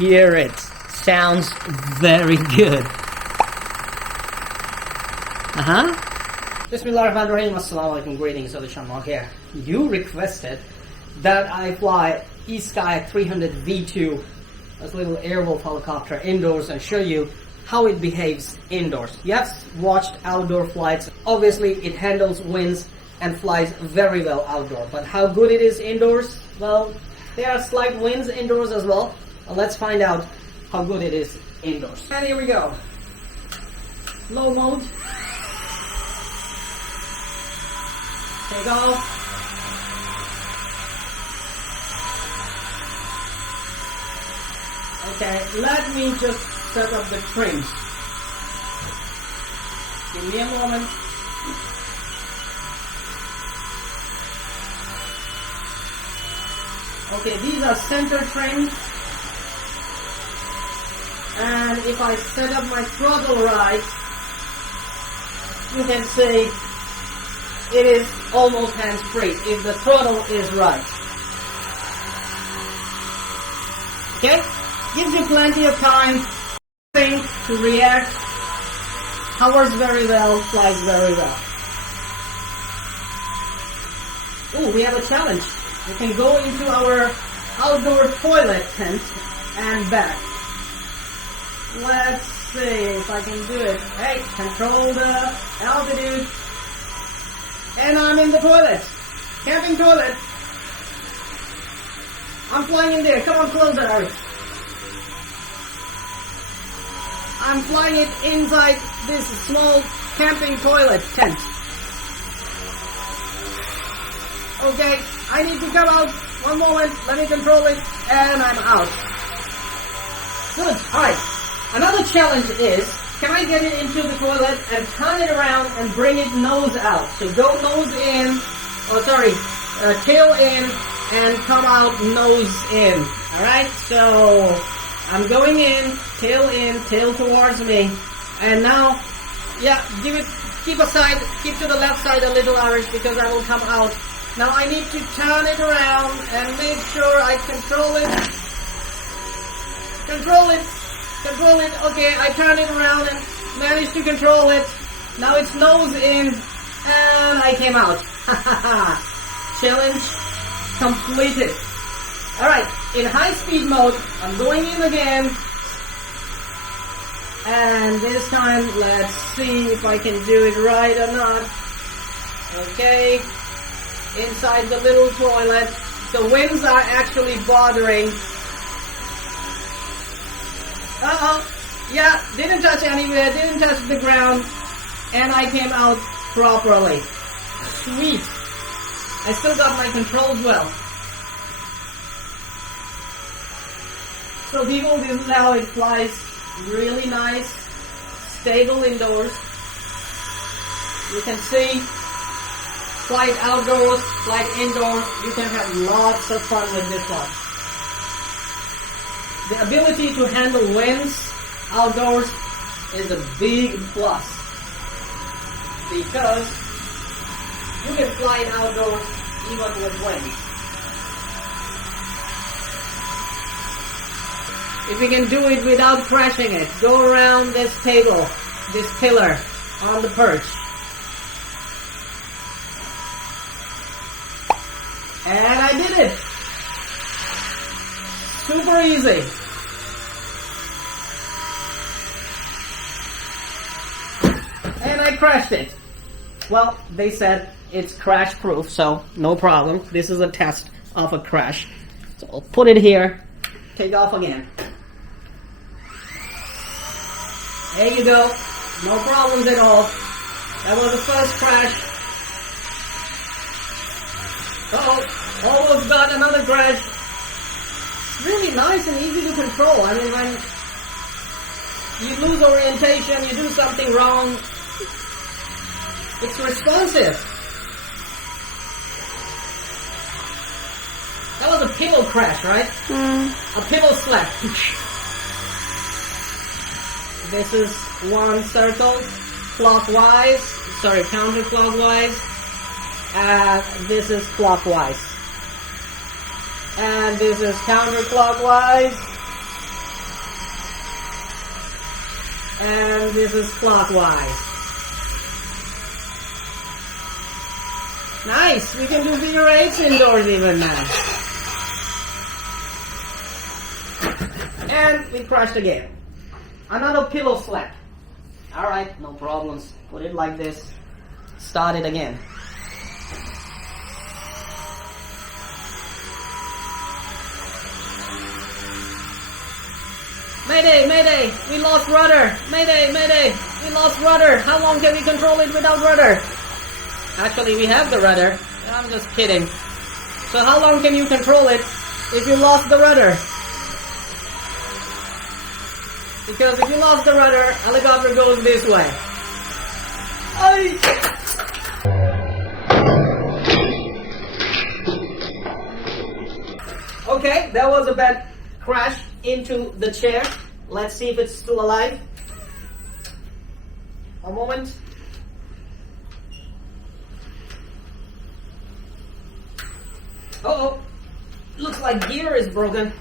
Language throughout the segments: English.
hear it. Sounds very good. Bismillahirrahmanirrahim. Assalamu alaikum. Greetings, alishanmao here. You requested that I fly ESKY 300 V2, this little Airwolf helicopter, indoors and show you how it behaves indoors. You have watched outdoor flights. Obviously, it handles winds and flies very well outdoor. But how good it is indoors? Well, there are slight winds indoors as well. Let's find out how good it is indoors. And here we go. Low mode. Take off. Okay, let me just set up the trims. Give me a moment. Okay, these are center trims. And if I set up my throttle right, you can see it is almost hands-free if the throttle is right. Okay? Gives you plenty of time to think, to react, hovers very well, flies very well. Oh, we have a challenge. We can go into our outdoor toilet tent and back. Let's see if I can do it. Hey, control the altitude. And I'm in the toilet. Camping toilet. I'm flying in there. Come on, closer, Ari. I'm flying it inside this small camping toilet tent. Okay, I need to come out. One moment. Let me control it. And I'm out. Good. Alright. Another challenge is, can I get it into the toilet and turn it around and bring it nose out? So go nose in, tail in and come out nose in. Alright, so I'm going in, tail towards me. And now, yeah, keep to the left side a little, Irish, because I will come out. Now I need to turn it around and make sure I control it. Control it. Okay, I turn it around and managed to control it. Now it's nose in and I came out. Challenge completed. Alright, in high speed mode, I'm going in again. And this time, let's see if I can do it right or not. Okay, inside the little toilet. The winds are actually bothering. Yeah, didn't touch anywhere, didn't touch the ground, and I came out properly. Sweet. I still got my controls well. So people, this is how it flies. Really nice, stable indoors. You can see, flight outdoors, flight indoors. You can have lots of fun with this one. The ability to handle winds outdoors is a big plus because you can fly it outdoors even with wind. If we can do it without crashing it, go around this table, this pillar on the perch. And I did it! Super easy. And I crashed it. Well, they said it's crash proof, so no problem. This is a test of a crash. So I'll put it here, take off again. There you go. No problems at all. That was the first crash. Uh-oh. Almost got another crash. Really nice and easy to control. I mean, when you lose orientation, you do something wrong, it's responsive. That was a pillow crash, right? A pillow slap. This is one circle, counterclockwise, and this is clockwise. And this is counterclockwise, and this is clockwise. Nice, we can do figure eights indoors even now. And we crashed again. Another pillow slap. Alright, no problems. Put it like this. Start it again. Mayday, mayday, we lost rudder. Mayday, mayday, we lost rudder. How long can we control it without rudder? Actually, we have the rudder. I'm just kidding. So how long can you control it if you lost the rudder? Because if you lost the rudder, helicopter goes this way. Okay, that was a bad crash into the chair. Let's see if it's still alive. A moment. Uh-oh. Looks like gear is broken.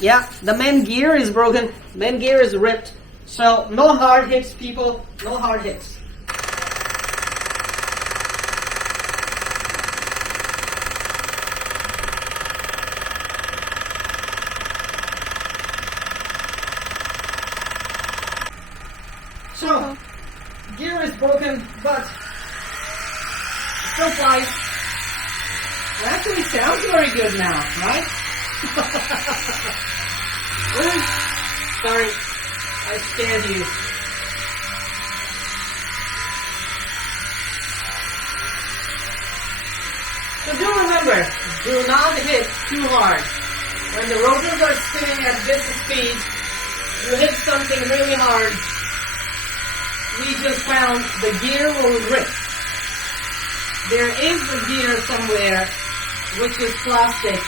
Yeah, the main gear is broken. Main gear is ripped. So, no hard hits, people. No hard hits. So, gear is broken, but still flies. It actually sounds very good now, right? Sorry, I scared you. So do remember, do not hit too hard. When the rotors are spinning at this speed, you hit something really hard. We just found the gear will rip. There is a gear somewhere which is plastic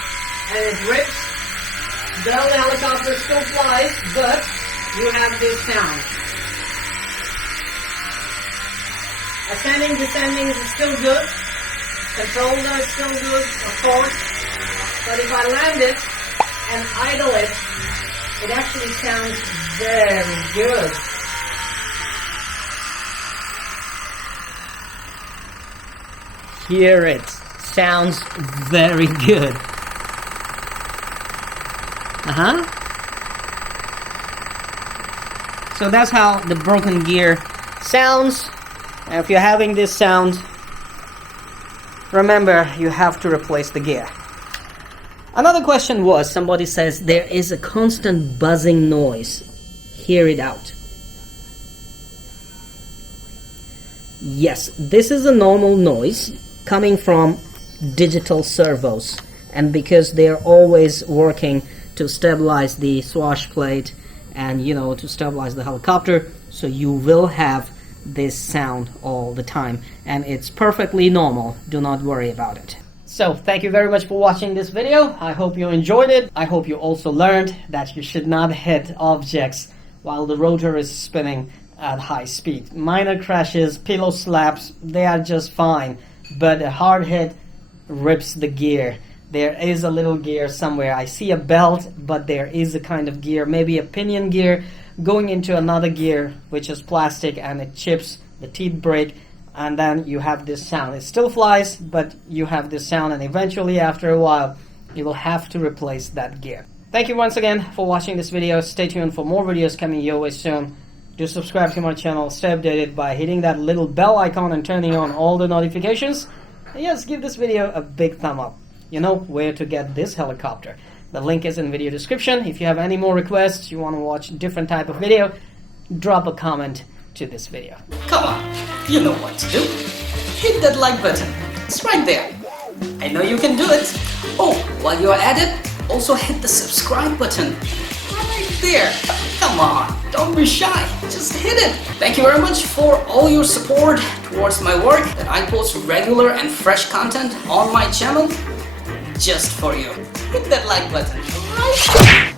and it rips. The helicopter still flies, but you have this sound. Ascending, descending is still good. Controller is still good, of course. But if I land it and idle it, it actually sounds very good. Hear it. Sounds very good. So that's how the broken gear sounds. And if you're having this sound, remember you have to replace the gear. Another question was, somebody says there is a constant buzzing noise. Hear it out. Yes, this is a normal noise coming from digital servos, and because they're always working to stabilize the swash plate and to stabilize the helicopter, so you will have this sound all the time, and it's perfectly normal. Do not worry about it. So thank you very much for watching this video. I hope you enjoyed it. I hope you also learned that you should not hit objects while the rotor is spinning at high speed. Minor crashes, pillow slaps, they are just fine, but a hard hit rips the gear. There is a little gear somewhere. I see a belt, but there is a kind of gear, maybe a pinion gear going into another gear which is plastic, and it chips, the teeth break, and then you have this sound. It still flies, but you have this sound, and eventually after a while you will have to replace that gear. Thank you once again for watching this video. Stay tuned for more videos coming your way soon. Do subscribe to my channel, stay updated by hitting that little bell icon and turning on all the notifications. And yes, give this video a big thumb up. You know where to get this helicopter. The link is in video description. If you have any more requests, you want to watch different type of video, drop a comment to this video. Come on, you know what to do. Hit that like button. It's right there. I know you can do it. Oh, while you're at it, also hit the subscribe button. Right there. Come on, don't be shy. Just hit it. Thank you very much for all your support towards my work, that I post regular and fresh content on my channel just for you. Hit that like button right there.